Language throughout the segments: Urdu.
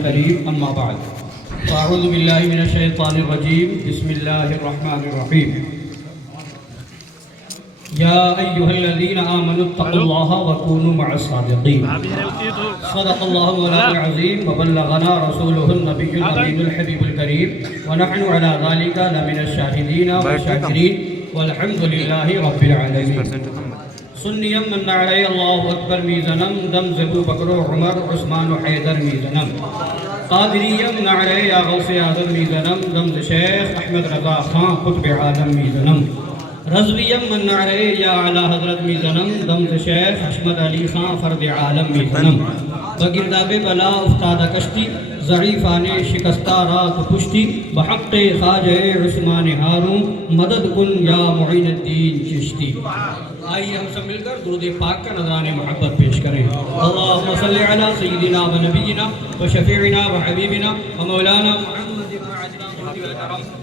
الكريم أما بعد أعوذ بالله من الشيطان الرجيم بسم الله الرحمن الرحيم يا أيها الذين آمنوا اتقوا الله وكونوا مع الصادقين صدق الله مولانا العظيم وبلغنا رسوله النبي الأمين الحبيب الكريم ونحن على ذلك لمن الشاهدين والشاكرين والحمد لله رب العالمين سنیم من علی اللہ اکبر میزنم دم زبو بکر و عمر عثمان و حیدر میزنم قادریم من علی یا غوث اعظم میزنم دم شیخ احمد رضا خان قطب عالم میزنم رضویم من علی یا اعلی حضرت میزنم دم شیخ حشمت علی خان فرد عالم میزنم بگرداب بلا افتادہ کشتی ضعیفان شکستہ رات پشتی بحق خواجہ عثمان ہارون مدد کن یا معین الدین چشتی. آئیے ہم سب مل کر درود پاک کا نذران محبت پیش کریں. اللہم صلی علی سیدنا و نبینا و شفیعنا و حبیبنا و مولانا محمد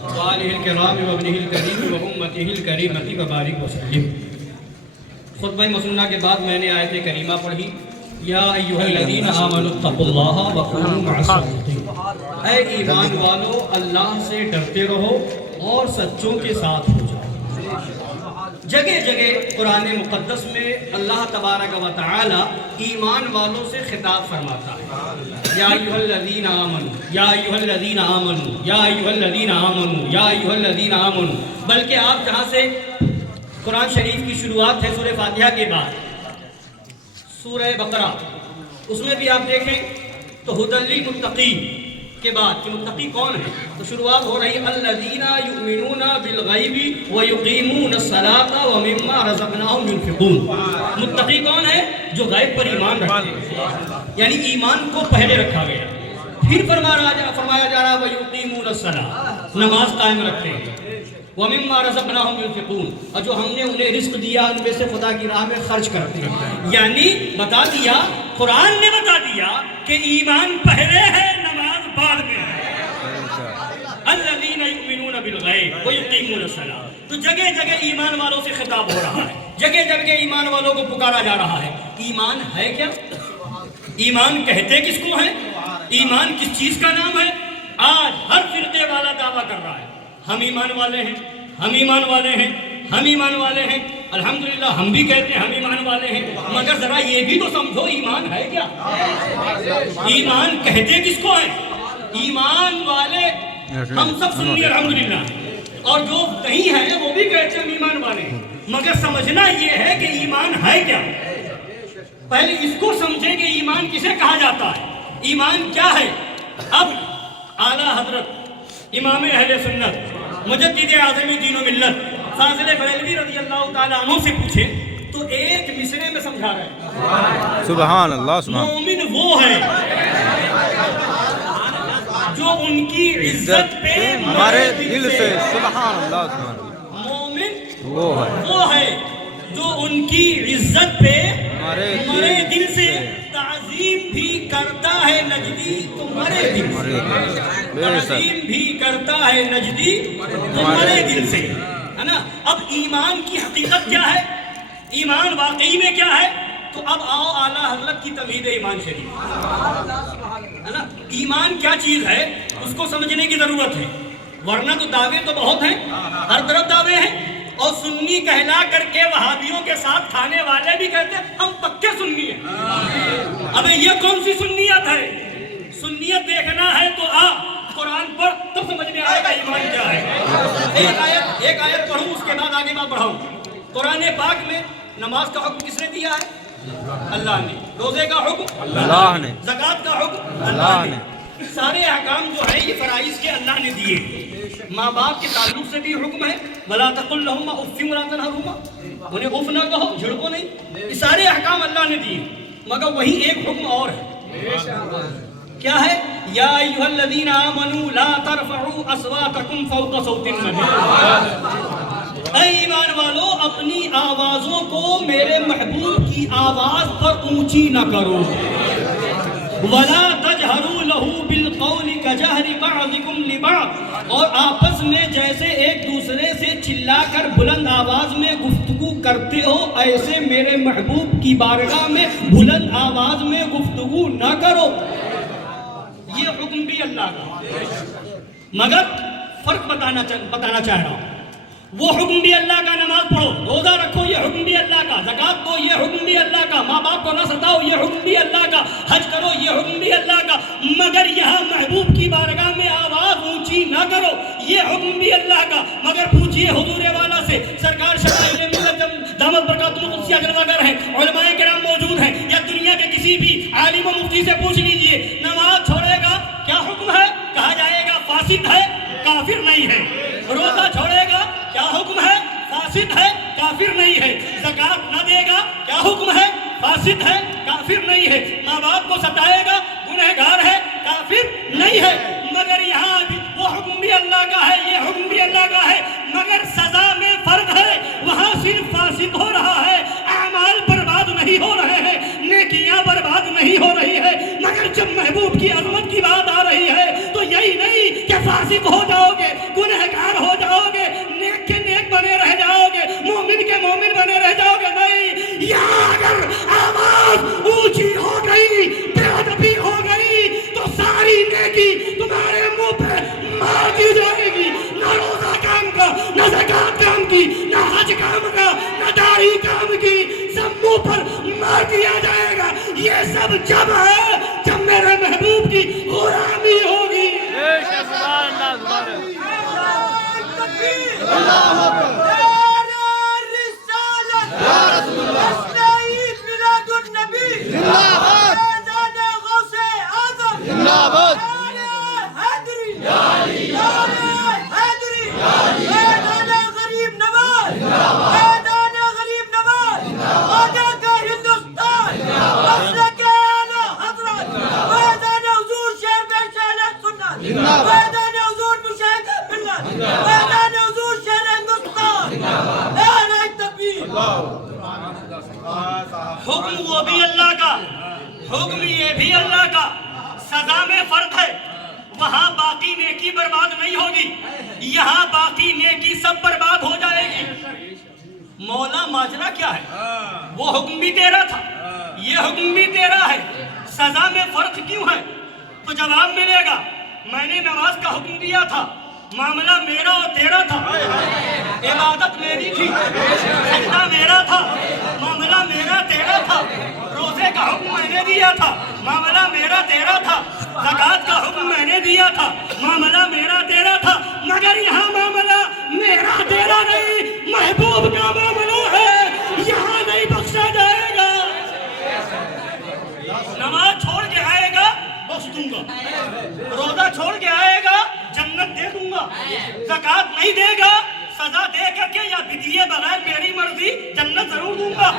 و آلہ الکرام و ابنہ الکریم و امتہ الکریمۃ و بارک وسلم. خطبہ مسنہ کے بعد میں نے آیت کریمہ پڑھی یا ایھا الذین آمنوا اتقوا اللہ وکونوا مع الصادقین. اے ایمان والو اللہ سے ڈرتے رہو اور سچوں کے ساتھ ہو جاؤ. جگہ جگہ قرآن مقدس میں اللہ تبارک و تعالی ایمان والوں سے خطاب فرماتا ہے. یا ایھا الذین آمنوا یا ایھا الذین آمنوا یا ایھا الذین آمنوا یا ایھا الذین آمنوا. بلکہ آپ جہاں سے قرآن شریف کی شروعات ہے سورہ فاتحہ کے بعد سورہ بقرہ، اس میں بھی آپ دیکھیں تو ھدی للمتقین کے بعد کہ متقی کون ہے تو شروعات ہو رہی الذین یؤمنون بالغیب ویقیمون الصلاۃ ومما رزقناہم ينفقون. متقی کون ہے؟ جو غیب پر ایمان رکھتے ہیں، یعنی ایمان کو پہلے رکھا گیا. پھر فرمایا جا رہا ویقیمون الصلاۃ، نماز قائم رکھتے ہیں. وَمِمَّا رَزَقْنَاهُمْ يُنْفِقُونَ، اور جو ہم نے انہیں رزق دیا ان میں سے خدا کی راہ میں خرچ کرتے ہیں. یعنی بتا دیا، قرآن نے بتا دیا کہ ایمان پہلے ہے نماز بعد میں ہے. الَّذِينَ يُؤْمِنُونَ بِالْغَيْبِ وَيُقِيمُونَ الصَّلَاةَ. تو جگہ جگہ ایمان والوں سے خطاب ہو رہا ہے، جگہ جگہ ایمان والوں کو پکارا جا رہا ہے. ایمان ہے کیا؟ ایمان کہتے کس کو ہے؟ ایمان کس چیز کا نام ہے؟ آج ہر فرقے والا دعویٰ کر رہا ہے ہم ایمان والے ہیں، ہم ایمان والے ہیں، ہم ایمان والے ہیں. الحمدللہ ہم بھی کہتے ہیں ہم ایمان والے ہیں، مگر ذرا یہ بھی تو سمجھو ایمان ہے کیا؟ ایمان کہتے کس کو ہے؟ ایمان والے ہم سب سنی الحمدللہ، اور جو نہیں ہیں وہ بھی کہتے ہیں ہم ایمان والے ہیں. مگر سمجھنا یہ ہے کہ ایمان ہے کیا. پہلے اس کو سمجھیں کہ ایمان کسے کہا جاتا ہے، ایمان کیا ہے. اب اعلیٰ حضرت امام اہل سنت مجدد اعظم دین و ملت فاضل بریلوی رضی اللہ تعالیٰ عنہ سے پوچھیں تو ایک مصرعے میں سمجھا رہے ہیں. سبحان اللہ. مومن وہ ہے جو ان کی عزت پہ ہمارے دل سے. سبحان اللہ. مومن وہ ہے جو ان کی عزت پہ ہمارے دل سے تعظیم بھی کرتا ہے نجدی تمہارے دل سے. تعظیم بھی کرتا ہے نجدی تمہارے دل سے، ہے نا. اب ایمان کی حقیقت کیا ہے، ایمان واقعی میں کیا ہے؟ تو اب آؤ اعلیٰ حضرت کی توحید ایمان شریف، ہے نا. ایمان کیا چیز ہے اس کو سمجھنے کی ضرورت ہے، ورنہ تو دعوے تو بہت ہیں، ہر طرف دعوے ہیں. اور سنی کہلا کر کے وہابیوں کے ساتھ کھانے والے بھی کہتے ہیں ہم پکے سنی ہیں. ابے یہ کون سی سنیت ہے؟ سنیت دیکھنا ہے تو آ قرآن پر تب سمجھ میں آئے گا ایمان کیا ہے. ایک آیت پڑھوں اس کے بعد آگے بات بڑھاؤں. قرآن پاک میں نماز کا حکم کس نے دیا ہے؟ اللہ نے. روزے کا حکم اللہ نے. زکوٰۃ کا حکم اللہ نے. سارے احکام جو ہے یہ فرائض کے اللہ نے دیے. ماں باپ کے تعلق سے بھی حکم ہے وَلَا تَقُلْ لَهُمَا أُفٍّ وَلَا تَنْهَرْهُمَا، انہیں اف نہ کہو، جھڑکو نہیں. یہ سارے احکام اللہ نے دیے، مگر وہی ایک حکم اور ہے. کیا ہے؟ یا ایھا الذین آمنوا لا ترفعوا اصواتکم فوق صوت النبی. اے ایمان والو اپنی آوازوں کو میرے محبوب کی آواز پر اونچی نہ کرو. وَلَا تَجْهَرُوا لَهُ بِالْقَوْلِ كَجَهْرِ بَعْضِكُمْ لِبَعْضٍ، اور آپس میں جیسے ایک دوسرے سے چلا کر بلند آواز میں گفتگو کرتے ہو ایسے میرے محبوب کی بارگاہ میں بلند آواز میں گفتگو نہ کرو. یہ اللہ کا. مگر فرق بتانا چاہ رہا ہوں. وہ حکم بھی اللہ کا، نماز پڑھو، روزہ رکھو، یہ حکم بھی اللہ کا، زکات دو، یہ حکم بھی اللہ کا، ماں باپ کو نہ ستاؤ، یہ حکم بھی اللہ کا، حج کرو، یہ حکم بھی اللہ کا. مگر یہاں محبوب کی بارگاہ میں آواز اونچی نہ کرو، یہ حکم بھی اللہ کا. مگر پوچھئے حضور والا سے، سرکار شمائل ملت دامت برکاتہ القدسیہ جلوہ گر ہیں، علماء کرام موجود ہیں، یا دنیا کے کسی بھی عالم و مفتی سے پوچھ لیجئے، نماز چھوڑے گا کیا حکم ہے؟ کہا جائے گا فاسد ہے، کافر نہیں ہے. روزہ چھوڑے گا کیا حکم ہے؟ فاسد ہے، کافر نہیں ہے. زکات نہ دے گا کیا حکم ہے؟ فاسد ہے، کافر نہیں ہے. ماں باپ کو ستائے گا گنہگار ہے، کافر نہیں ہے. مگر یہاں بھی وہ حکم بھی اللہ کا ہے، یہ حکم بھی اللہ کا ہے، مگر سزا میں فرق ہے. وہاں صرف فاسد ہو رہا ہے، اعمال برباد نہیں ہو رہے ہیں، نیکیاں برباد نہیں ہو رہی ہے. مگر جب محبوب کی عظمت کی بات آ رہی ہے تو یہی نہیں کہ فاسق ہو جاؤ گے، گنہگار ہو جاؤ گے، نیک کے نیک بنے رہ جاؤ گے، مومن کے مومن بنے رہ جاؤ گے. نہیں، یہاں اگر آواز اونچی ہو گئی، بے ادبی ہو گئی تو ساری نیکی تمہارے منہ پہ مار دی جائے گی. نہ روزہ کام کا، نہ زکات کام کی، نہ حج کام کا، نہ داڑھی کام کی، سب منہ پر مار دیا جائے گا. یہ سب جب ہے جب میرے محبوب کی غلامی ہوگی. حکم وہ بھی اللہ کا، حکم یہ بھی اللہ کا، سزا میں فرق ہے. وہاں باقی نیکی برباد نہیں ہوگی، یہاں باقی نیکی سب برباد ہو جائے گی. مولا ماجرا کیا ہے؟ وہ حکم بھی تیرا تھا، یہ حکم بھی تیرا ہے، سزا میں فرق کیوں ہے؟ تو جواب ملے گا، میں نے نماز کا حکم دیا تھا، معاملہ میرا اور تیرا تھا، عبادت میری تھی، سجدہ میرا تھا، معاملہ میرا تیرا تھا. روزے کا حکم میں نے دیا تھا، معاملہ میرا تیرا تھا. زکات کا حکم میں نے دیا تھا، معاملہ میرا تیرا تھا. مگر یہاں معاملہ میرا تیرا نہیں، محبوب کا معاملہ ہے، یہاں نہیں بخشا جائے گا. نماز چھوڑ کے آئے گا بخش دوں گا، روزہ چھوڑ کے آئے گا جنت دے دوں گا. زکات نہیں دے گا، سزا دے کر کے یا بدیے بغیر میری مرضی جنت ضرور دوں گا.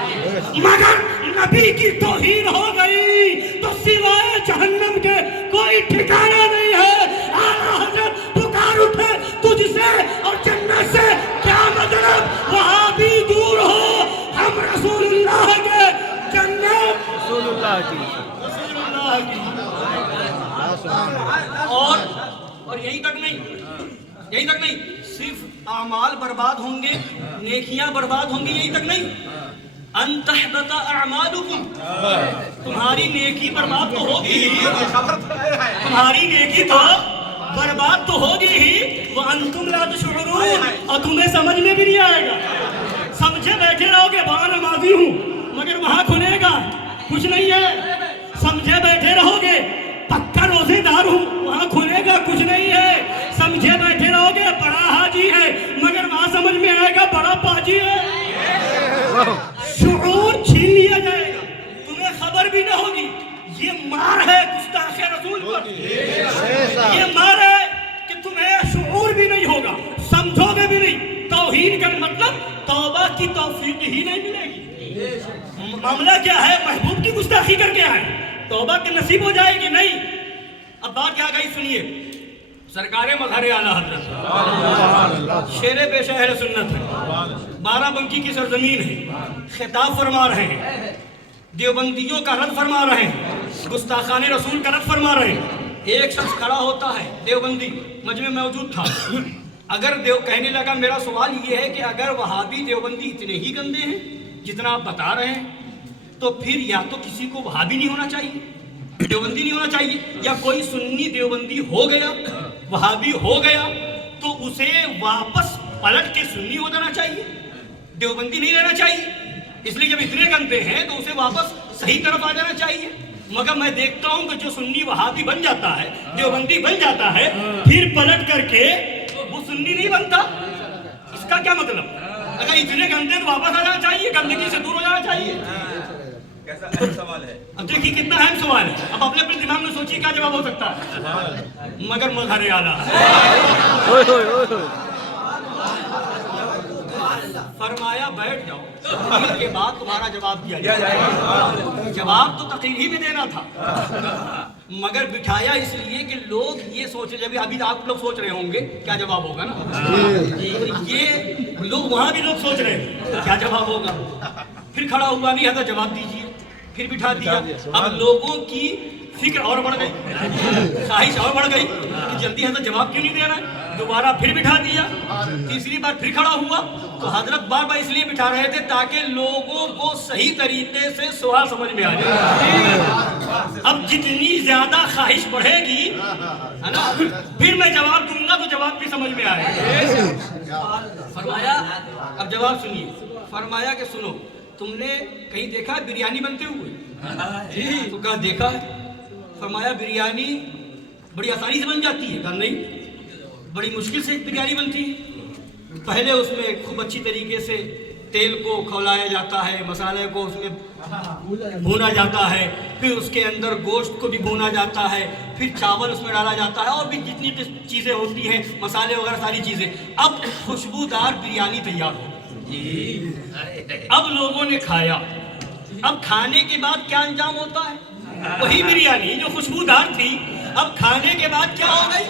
مگر نبی کی توہین ہو گئی تو سوائے جہنم کے کوئی ٹھکانہ نہیں ہے. اعلیٰ حضرت پکار اٹھے تجھ سے اور جنت سے کیا مطلب؟ وہاں بھی دور ہو، ہم رسول اللہ کے جنت، رسول اللہ کی اور یہی تک نہیں، صرف اعمال برباد ہوں گے، نیکیاں برباد ہوں گی، یہی تک نہیں، ان تحبط اعمالکم، تمہاری نیکی برباد تو ہوگی ہی، تمہاری نیکی تو برباد تو ہوگی ہی، وانتم لا تشعرون، اور تمہیں سمجھ میں بھی نہیں آئے گا. سمجھے بیٹھے رہو کہ وہاں نمازی ہوں مگر وہاں کھلے گا کچھ نہیں ہے. سمجھے بیٹھے رہو گے پکا روزے دار ہوں، وہاں کھلے گا کچھ نہیں ہے. سمجھے بیٹھے رہو گے بڑا حاجی ہے مگر وہاں سمجھ میں آئے گا بڑا پاجی ہے. شعور چھین لیا جائے گا، تمہیں خبر بھی نہ ہوگی. یہ مار ہے گستاخ رسول پر، یہ مار ہے کہ تمہیں شعور بھی نہیں ہوگا، سمجھو گے بھی نہیں. توہین کا مطلب توبہ کی توفیق ہی نہیں ملے گی. معاملہ کیا ہے؟ محبوب کی گستاخی کر کے آئے، توبہ کے نصیب ہو جائے گی نہیں. اب بات کیا گئی سنیے. سرکار مظہر اعلیٰ حضرت شیر پیشہ اہل سنت ہے، 12 بنکی کی سرزمین ہے، خطاب فرما رہے ہیں، دیوبندیوں کا رد فرما رہے ہیں، گستاخان رسول کا رد فرما رہے ہیں. ایک شخص کھڑا ہوتا ہے دیوبندی، مجمع میں موجود تھا. اگر کہنے لگا میرا سوال یہ ہے کہ اگر وہابی دیوبندی اتنے ہی گندے ہیں جتنا آپ بتا رہے ہیں تو پھر یا تو کسی کو وہابی نہیں ہونا چاہیے دیوبندی نہیں ہونا چاہیے. یا کوئی سنی دیوبندی ہو گیا, وہابی ہو گیا, تو اسے واپس پلٹ کے سنی ہو جانا چاہیے, دیوبندی نہیں رہنا چاہیے. اس لیے جب اتنے گندے ہیں تو اسے واپس صحیح طرف آ جانا چاہیے. مگر میں دیکھتا ہوں کہ جو سنی وہابی بن جاتا ہے, دیوبندی بن جاتا ہے, پھر پلٹ کر کے وہ سنی نہیں بنتا. اس کا کیا مطلب؟ اگر اتنے گندے تو واپس آ جانا چاہیے, گندگی سے دور ہو جانا چاہیے. کیسا اہم سوال ہے. اب دیکھیے کتنا اہم سوال ہے. اب اپنے اپنے دماغ میں سوچیے کیا جواب ہو سکتا ہے. مگر مظہر اعلیٰ فرمایا بیٹھ جاؤ, تقریر کے بعد تمہارا جواب دیا جائے گا. جواب تو تقریر ہی میں دینا تھا, مگر بٹھایا اس لیے کہ لوگ یہ سوچ رہے, جب ابھی آپ لوگ سوچ رہے ہوں گے کیا جواب ہوگا نا, یہ لوگ وہاں بھی لوگ سوچ رہے ہیں کیا جواب ہوگا. پھر کھڑا ہوا نہیں حضرت جواب دیجیے, پھر بٹھا دیا. اب لوگوں کی فکر اور بڑھ گئی, خواہش اور بڑھ گئی کہ جلدی حضرت جواب کیوں نہیں دے رہا ہے. دوبارہ پھر بٹھا دیا, تیسری بار پھر کھڑا ہوا. تو حضرت بار بار اس لیے بٹھا رہے تھے تاکہ لوگوں کو صحیح طریقے سے سوال سمجھ میں آ جائے. اب جتنی زیادہ خواہش بڑھے گی ہے نا, پھر میں جواب دوں گا تو جواب بھی سمجھ میں آئے گا. فرمایا اب جواب سنیے. فرمایا کہ سنو, تم نے کہیں دیکھا ہے بریانی بنتے ہوئے؟ تو کہا دیکھا ہے. فرمایا بریانی بڑی آسانی سے بن جاتی ہے؟ کہا نہیں, بڑی مشکل سے بریانی بنتی ہے. پہلے اس میں خوب اچھی طریقے سے تیل کو کھولایا جاتا ہے, مسالے کو اس میں بھونا جاتا ہے, پھر اس کے اندر گوشت کو بھی بھونا جاتا ہے, پھر چاول اس میں ڈالا جاتا ہے, اور بھی جتنی چیزیں ہوتی ہیں, مسالے وغیرہ ساری چیزیں. اب خوشبودار بریانی تیار ہو. اب لوگوں نے کھایا. اب کھانے کے بعد کیا انجام ہوتا ہے؟ وہی بریانی جو خوشبودار تھی اب کھانے کے بعد کیا ہو گئی؟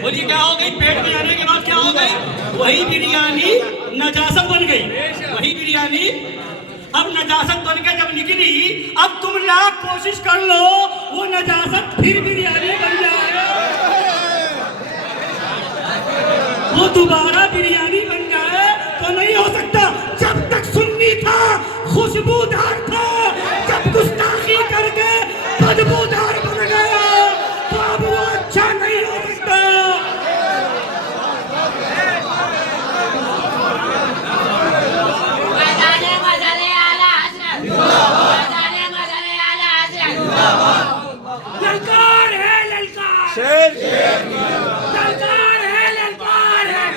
بولیے کیا ہو گئی؟ پیٹ میں جانے کے بعد کیا ہو گئی؟ وہی بریانی نجاست بن گئی. وہی بریانی اب نجاست بن کے جب نکلی, اب تم لاکھ کوشش کر لو وہ نجاست پھر بریانی بن جائے, وہ دوبارہ بریانی بن جائے تو نہیں ہو سکتا. جب تک سنی تھا خوشبودار تھا, جب گستاخی کر کے بدبودار بن گیا تو اب وہ اچھا نہیں ہو سکتا. للکار ہے, للکار للکار ہے, للکار ہے.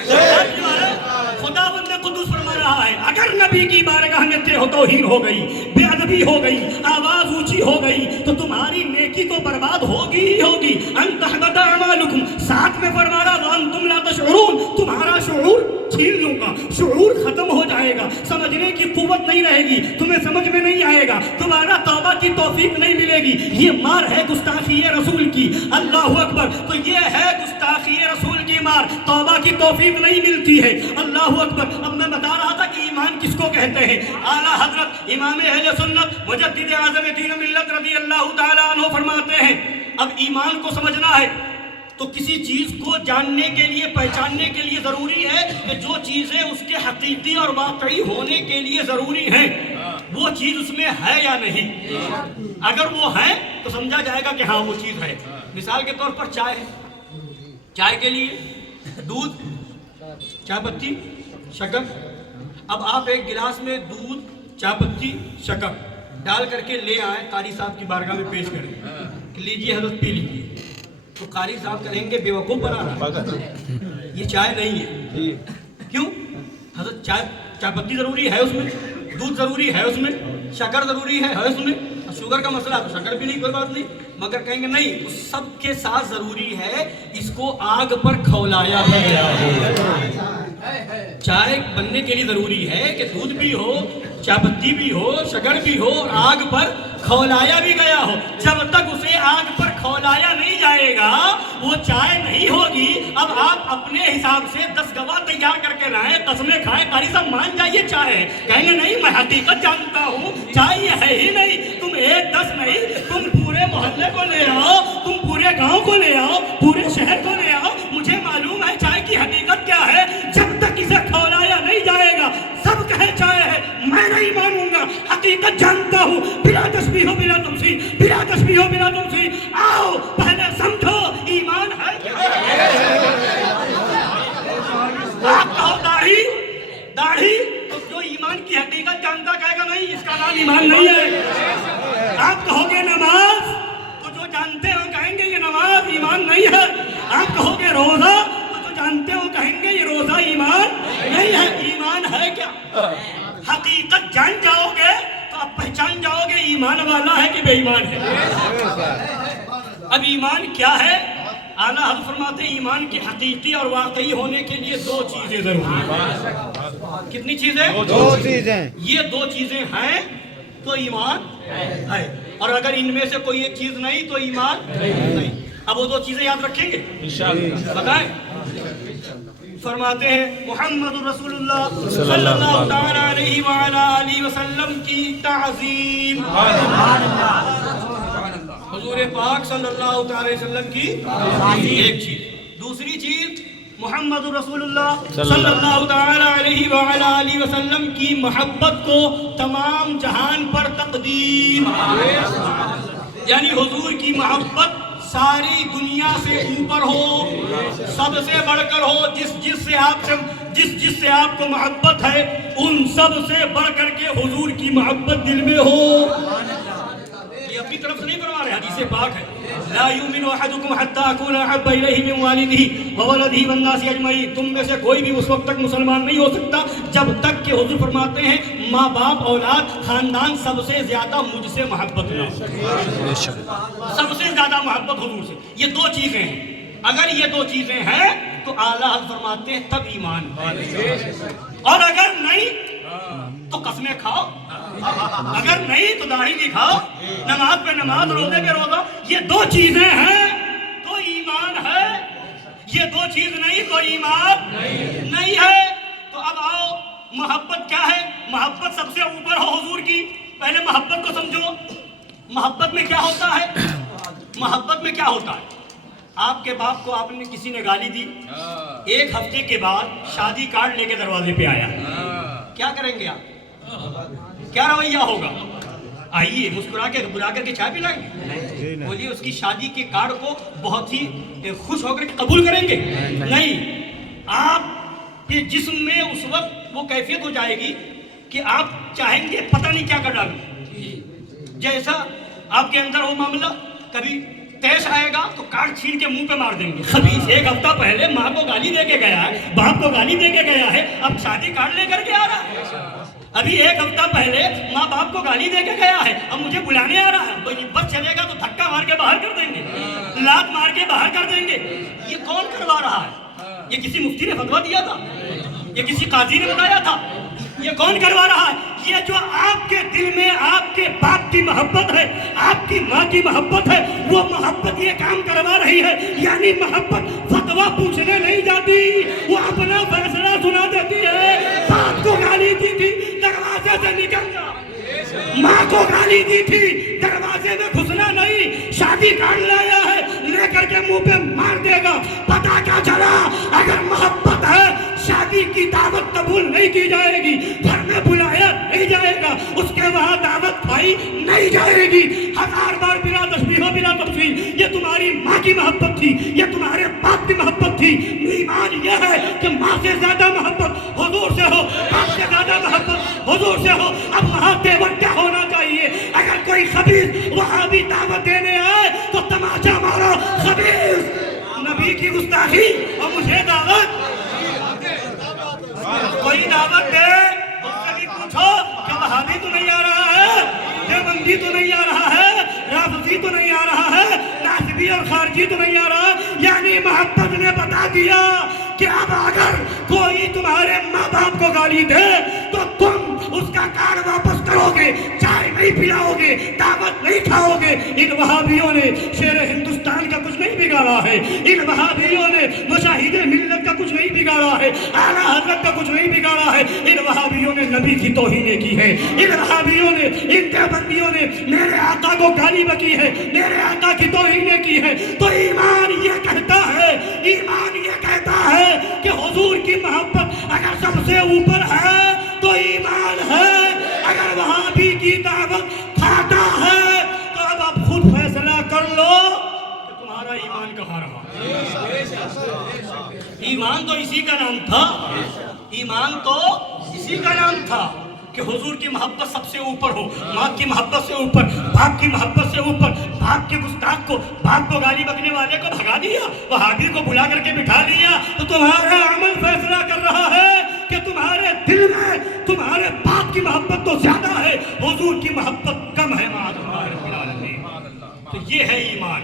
خدا بند قدوس فرما رہا ہے, اگر نبی کی بارگاہ میں توہین ہو گئی, بے ادبی ہو گئی, آواز اونچی ہو گئی, تو تمہاری نیکی تو برباد ہوگی ہی ہوگی. ان تحبط اعمالکم, ساتھ میں فرما رہا وانتم لا تشعرون, تمہارا شعور چھین لوں گا, شعور ختم ہو جائے گا, سمجھنے کی قوت نہیں رہے گی, تمہیں سمجھ میں نہیں آئے گا, تمہارا توبہ کی توفیق نہیں ملے گی. یہ مار ہے گستاخی رسول کی. اللہ اکبر. تو یہ ہے گستاخی رسول کی مار, توبہ کی توفیق نہیں ملتی ہے. اللہ اکبر. اب میں بتا رہا تھا کہ ایمان کس کو کہتے ہیں. اعلیٰ حضرت امام اہل سنت مجدد اعظم دین ملت رضی اللہ تعالیٰ عنہ فرماتے ہیں, اب ایمان کو سمجھنا ہے تو کسی چیز کو جاننے کے لیے, پہچاننے کے لیے ضروری ہے کہ جو چیزیں اس کے حقیقی اور واقعی ہونے کے لیے ضروری ہیں وہ چیز اس میں ہے یا نہیں. اگر وہ ہے تو سمجھا جائے گا کہ ہاں وہ چیز ہے. مثال کے طور پر چائے ہے, چائے کے لیے دودھ, چائے پتی, شکر. اب آپ ایک گلاس میں دودھ, چائے پتی, شکر ڈال کر کے لے آئے, قاری صاحب کی بارگاہ میں پیش کریں کہ لیجیے حضرت پی لیجیے, تو قاری صاحب کہیں گے بیوقوف بنا رہا ہے, یہ چائے نہیں ہے. کیوں؟ حضرت چائے پتی ضروری ہے اس میں, دودھ ضروری ہے اس میں, شکر ضروری ہے اس میں. شوگر کا مسئلہ تو شکر بھی نہیں, کوئی بات نہیں, مگر کہیں گے نہیں, اس سب کے ساتھ ضروری ہے اس کو آگ پر کھولایا گیا ہے. چائے بننے کے لیے ضروری ہے کہ دودھ بھی ہو, چائے پتی بھی ہو, شکر بھی ہو, اور آگ پر کھولایا بھی گیا ہو. جب تک اسے آگ پر کھولایا نہیں جائے گا وہ چائے نہیں ہوگی. اب آپ اپنے حساب سے 10 گواہ تیار کر کے لائیں, قسمیں کھائیں, قاری صاحب مان جائیے چائے ہے, کہیں گے نہیں میں حقیقت جانتا ہوں چائے یہ ہے ہی نہیں. تم 1-10 نہیں, تم پورے محلے کو لے آؤ, تم پورے گاؤں کو لے آؤ, پورے شہر کو لے آؤ, مجھے معلوم ہے چائے کی حقیقت کیا ہے. جب تک اسے کھولایا نہیں جائے گا سب کہے چائے ہے, میں نہیں مانوں گا. حقیقت جانتا ہوں, بلا تشبیہ و بلا تمثیل, بلا تشبیہ و بلا کہیں گے یہ نماز ایمان نہیں ہے. آپ کہو گے روزہ تو جانتے ہو کہیں گے یہ روزہ ایمان نہیں ہے. ایمان ہے کیا؟ حقیقت جان جاؤ گے تو آپ پہچان جاؤ گے ایمان والا ہے کہ بے ایمان ہے. اب ایمان کیا ہے؟ اعلیٰ حضرت فرماتے ہیں ایمان کے حقیقی اور واقعی ہونے کے لیے دو چیزیں ضروری ہیں. کتنی چیزیں؟ دو چیزیں. یہ دو چیزیں ہیں تو ایمان ہے, اور اگر ان میں سے کوئی ایک چیز نہیں تو ایمان نہیں. اب وہ دو چیزیں یاد رکھیں گے انشاءاللہ. بتائیں. فرماتے ہیں محمد رسول اللہ صلی اللہ تعالی علیہ وعلا آلہ وسلم کی تعظیم. حضور پاک صلی اللہ تعالی وسلم کی ایک چیز. دوسری چیز محمد رسول اللہ صلی اللہ تعالی علیہ وعلا آلہ وسلم کی محبت کو تمام جہان پر تقدیم. یعنی حضور کی محبت ساری دنیا سے اوپر ہو, سب سے بڑھ کر ہو. جس سے آپ کو محبت ہے ان سب سے بڑھ کر کے حضور کی محبت دل میں ہو. یہ اپنی طرف سے نہیں فرما رہے, حدیث پاک ہے. لا یؤمن احدکم حتی اکون احب الیہ من والدہ وولدہ والناس اجمعین. تم میں سے کوئی بھی اس وقت تک مسلمان نہیں ہو سکتا جب تک کہ حضور فرماتے ہیں ماں باپ اولاد خاندان سب سے زیادہ مجھ سے محبت نہ ہو. سب سے زیادہ محبت حضور سے. یہ دو چیزیں ہیں. اگر یہ دو چیزیں ہیں تو اعلیٰ حضرت فرماتے ہیں تب ایمان. اور اگر نہیں تو قسمیں کھاؤ, اگر نہیں تو داڑھی بھی کھاؤ, نماز پہ نماز, روزے پہ روزہ. یہ دو چیزیں ہیں تو ایمان ہے. یہ دو چیز نہیں تو ایمان نہیں ہے. تو اب آؤ, محبت کیا ہے؟ محبت سب سے اوپر ہو حضور کی. پہلے محبت کو سمجھو. محبت میں کیا ہوتا ہے؟ محبت میں کیا ہوتا ہے؟ آپ کے باپ کو کسی نے گالی دی, ایک ہفتے کے بعد شادی کارڈ لے کے دروازے پہ آیا, کیا کریں گے آپ؟ کیا رویہ ہوگا؟ آئیے مسکرا کے بلا کر کے چائے پلائیں گے؟ بولیے اس کی شادی کے کارڈ کو بہت ہی خوش ہو کر کے قبول کریں گے؟ نہیں. آپ کے جسم میں اس وقت وہ کیفیت ہو جائے گی کہ آپ چاہیں گے پتہ نہیں کیا کر ڈالیں. جیسا آپ کے اندر وہ معاملہ کبھی پیش آئے گا تو کارڈ چھین کے منہ پہ مار دیں گے. خبیث ایک ہفتہ پہلے ماں کو گالی دے کے گیا ہے, باپ کو گالی دے کے گیا ہے, اب شادی کارڈ لے کر کے آ رہا ہے. ابھی ایک ہفتہ پہلے ماں باپ کو گالی دے کے گیا ہے, اب مجھے بلانے آ رہا ہے. بس چلے گا تو دھکا مار کے باہر کر دیں گے, لات مار کے باہر کر دیں گے. یہ کون کروا رہا ہے؟ یہ کسی مفتی نے فتویٰ دیا تھا؟ یہ کسی قاضی نے بتایا تھا؟ یہ کون کروا رہا ہے؟ یہ جو آپ کے دل میں آپ کے باپ کی محبت ہے, آپ کی ماں کی محبت ہے, وہ محبت یہ کام کروا رہی ہے. یعنی محبت فتویٰ پوچھنے نہیں جاتی, وہ اپنا فیصلہ سنا دیتی ہے. باپ کو گالی دی تھی دروازے سے نکل جا, ماں کو گالی دی تھی دروازے میں گھسنا نہیں, شادی کارڈ لایا ہے لے کر کے منہ پہ مار دے گا. پتا کیا چلا؟ اگر محبت ہے شادی کی دعوت قبول نہیں کی جائے گی, گھر میں بلایا نہیں جائے گا, اس کے وہاں دعوت کھائی نہیں جائے گی. ہزار بار بلا تشبیہ بلا تفصیل, یہ تمہاری ماں کی محبت تھی, یہ تمہارے باپ کی محبت تھی. ایمان یہ ہے کہ ماں سے زیادہ محبت حضور سے ہو, باپ سے زیادہ محبت حضور سے ہو. اب وہاں دیوت کیا ہونا چاہیے؟ اگر کوئی خبیث وہاں بھی دعوت دینے آئے تو تماچا مارو. خبیث نبی کی گستاخی اور مجھے دعوت, کوئی دعوت دے اس سے بھی پوچھو کہ وہابی تو نہیں آ رہا ہے, دیوبندی تو نہیں آ رہا ہے, رافضی تو نہیں آ رہا ہے, ناصبی اور خارجی تو نہیں آ رہا. یعنی محبت نے بتا دیا کہ اب اگر کوئی تمہارے ماں باپ کو گالی دے تو تم اس کا کارڈ واپس کرو گے, چائے نہیں پلاؤ گے, دعوت نہیں کھاؤ گے. ان وہابیوں نے شیر ہندوستان کا کچھ نہیں بگاڑا ہے, ان وہابیوں نے مشاہد ملت کا کچھ نہیں بگاڑا ہے, اعلیٰ حضرت کا کچھ نہیں بگاڑا ہے. ان وہابیوں نے نبی کی توہین کی ہے, ان وہابیوں نے, ان دیوبندیوں نے میرے آقا کو گالی بکی ہے, میرے آقا کی توہین کی ہے. تو ایمان یہ کہتا ہے, ایمان یہ کہتا ہے کہ حضور کی محبت اگر سب سے اوپر ہے تو ایمان ہے. اگر وہابی کی دعوت کھاتا ہے تو اب آپ خود فیصلہ کر لو کہ تمہارا ایمان کہاں رہا. ایمان تو اسی کا نام تھا, ایمان تو اسی کا نام تھا. کہ حضور کی محبت سب سے اوپر ہو، ماں کی محبت سے اوپر، باپ کی محبت سے اوپر، باپ کے گستاخ کو، باپ کو گالی بکنے والے کو بھگا دیا، وہابی کو بلا کر کے بٹھا لیا، تو تمہارا عمل فیصلہ کر رہا ہے کہ تمہارے دل میں تمہارے باپ کی محبت تو زیادہ ہے، حضور کی محبت کم ہے۔ معاذ اللہ رب العالمین۔ تو یہ ہے ایمان۔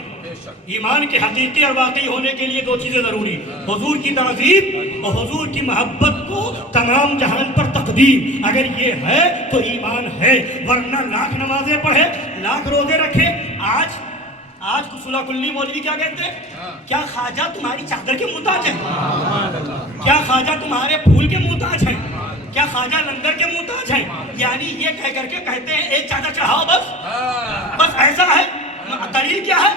ایمان کے حقیقی اور واقعی ہونے کے لیے دو چیزیں ضروری، حضور کی تعظیم اور حضور کی محبت کو تمام جہان پر تقدیم۔ اگر یہ ہے تو ایمان ہے، ورنہ لاکھ نمازیں پڑھے، لاکھ روزے رکھے، آج کسلا کلی مولوی کیا کہتے ہیں؟ کیا خواجہ تمہاری چادر کے محتاج ہے؟ کیا خواجہ تمہارے پھول کے محتاج ہے؟ کیا خواجہ لنگر کے محتاج ہے؟ یعنی یہ کہہ کر کے کہتے ہیں ایک چادر چڑھاؤ بس ایسا ہے۔ دلیل کیا ہے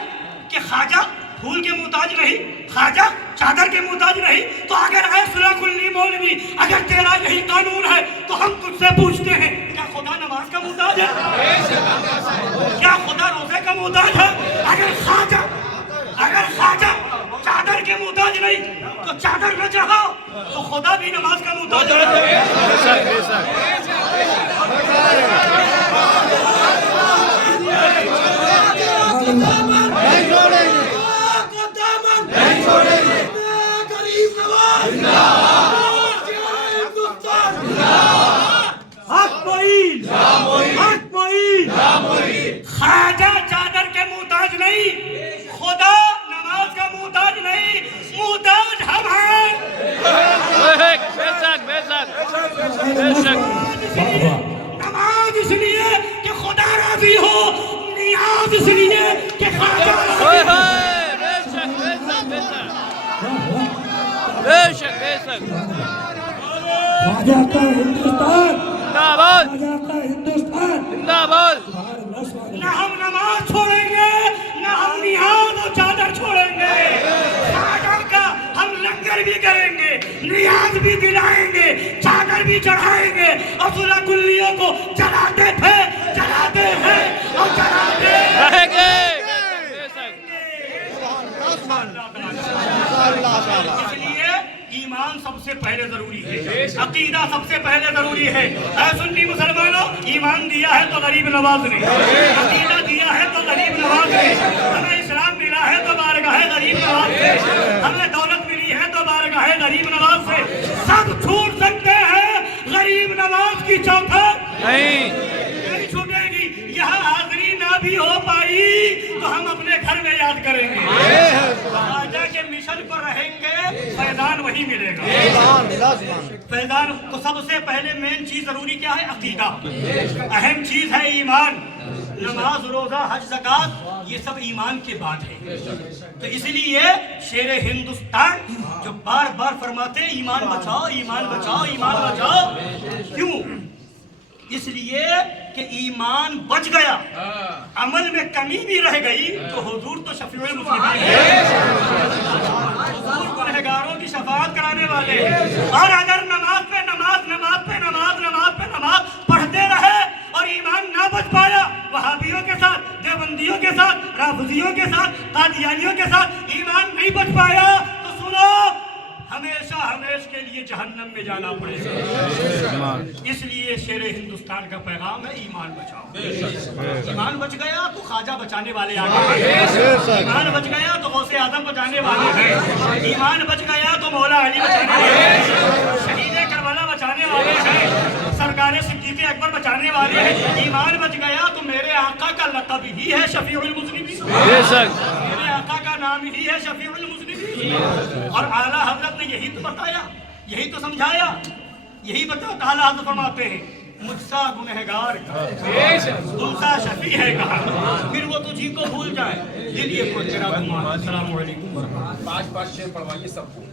کہ خواجہ پھول کے محتاج نہیں، خواجہ چادر کے محتاج نہیں۔ تو اگر اے صلاح کلی مولوی، اگر تیرا یہی قانون ہے تو ہم تجھ سے پوچھتے ہیں، کیا خدا نماز کا محتاج ہے؟ کیا خدا روزے کا محتاج ہے؟ اگر خواجہ چادر کے محتاج نہیں تو چادر نہ چڑھاؤ، تو خدا بھی نماز کا محتاج ہے۔ خواجہ چادر کے محتاج نہیں، خدا نماز کا محتاج نہیں، محتاج ہم ہیں۔ نماز اس لیے کہ خدا راضی ہو، نیاز اس لیے کہ خواجہ راضی ہو۔ خواجہ کا ہندوستان، نہ ہم نماز چھوڑیں گے، نہ ہم نیاز اور چادر چھوڑیں گے۔ خواجہ کا ہم لنگر بھی کریں گے، نیاز بھی دلائیں گے، چادر بھی چڑھائیں گے، اور صلح کلیوں کو چلاتے تھے، چلاتے ہیں اور چلاتے رہیں گے۔ اس لیے ایمان سب سے پہلے ضروری ہے، عقیدہ سب سے پہلے ضروری ہے۔ اے سنی مسلمانوں، ایمان دیا ہے تو غریب نواز نے، عقیدہ دیا ہے تو غریب نواز نے، ہمیں اسلام ملا ہے تو بارگاہ غریب نواز سے، ہمیں دولت ملی ہے تو بارگاہ غریب نواز سے۔ سب چھوٹ سکتے ہیں، غریب نواز کی چوکھٹ نہیں چھوٹے گی۔ یہاں حاضری نہ بھی ہو پائی تو ہم اپنے گھر میں یاد کریں گے، خواجہ کے مشن پر رہیں گے، فیضان وہی ملے گا۔ فیضان تو سب سے پہلے مین چیز ضروری کیا ہے؟ عقیدہ۔ اہم چیز ہے ایمان۔ نماز، روزہ، حج، زکوٰۃ یہ سب ایمان کے بعد ہے۔ تو اس لیے شیر ہندوستان جو بار بار فرماتے ہیں ایمان بچاؤ، ایمان بچاؤ، ایمان بچاؤ، کیوں؟ اس لیے کہ ایمان بچ گیا، عمل میں کمی بھی رہ گئی تو حضور تو شفیع المذنبین ہیں، حضور گنہگاروں کی شفاعت کرانے والے ہیں۔ اور اگر نماز پہ نماز، نماز پہ نماز، نماز پہ نماز پڑھتے رہے اور ایمان نہ بچ پایا، وہابیوں کے ساتھ، دیوبندیوں کے ساتھ، رافضیوں کے ساتھ، قادیانیوں کے ساتھ ایمان نہیں بچ پایا تو سنو، ہمیشہ ہمیشہ کے لیے جہنم میں جانا پڑے گا۔ اس لیے شیر ہندوستان کا پیغام ہے ایمان بچاؤ۔ ایمان بچ گیا تو خواجہ بچانے والے آ گئے، ایمان بچ گیا تو غوث اعظم بچانے والے ہیں، ایمان بچ گیا تو مولا علی بچانے والے ہیں، شہید کربلا بچانے والے ہیں، سرکار صدیق اکبر بچانے والے ہیں۔ ایمان بچ گیا تو میرے آقا کا لقب ہی ہے شفیع المذنبین، میرے آقا کا نام ہی ہے شفیع المذنبین۔ اور اعلیٰ حضرت نے یہی تو بتایا، یہی تو سمجھایا، یہی بتا اعلیٰ حضرت فرماتے ہیں مجھ سا گنہگار تم سا شفیع ہے کہا، پھر وہ تجھی کو بھول جائے دل یہ کو تیرا گمان۔ السلام علیکم۔ 5 شعر پڑھوائیے سب کو۔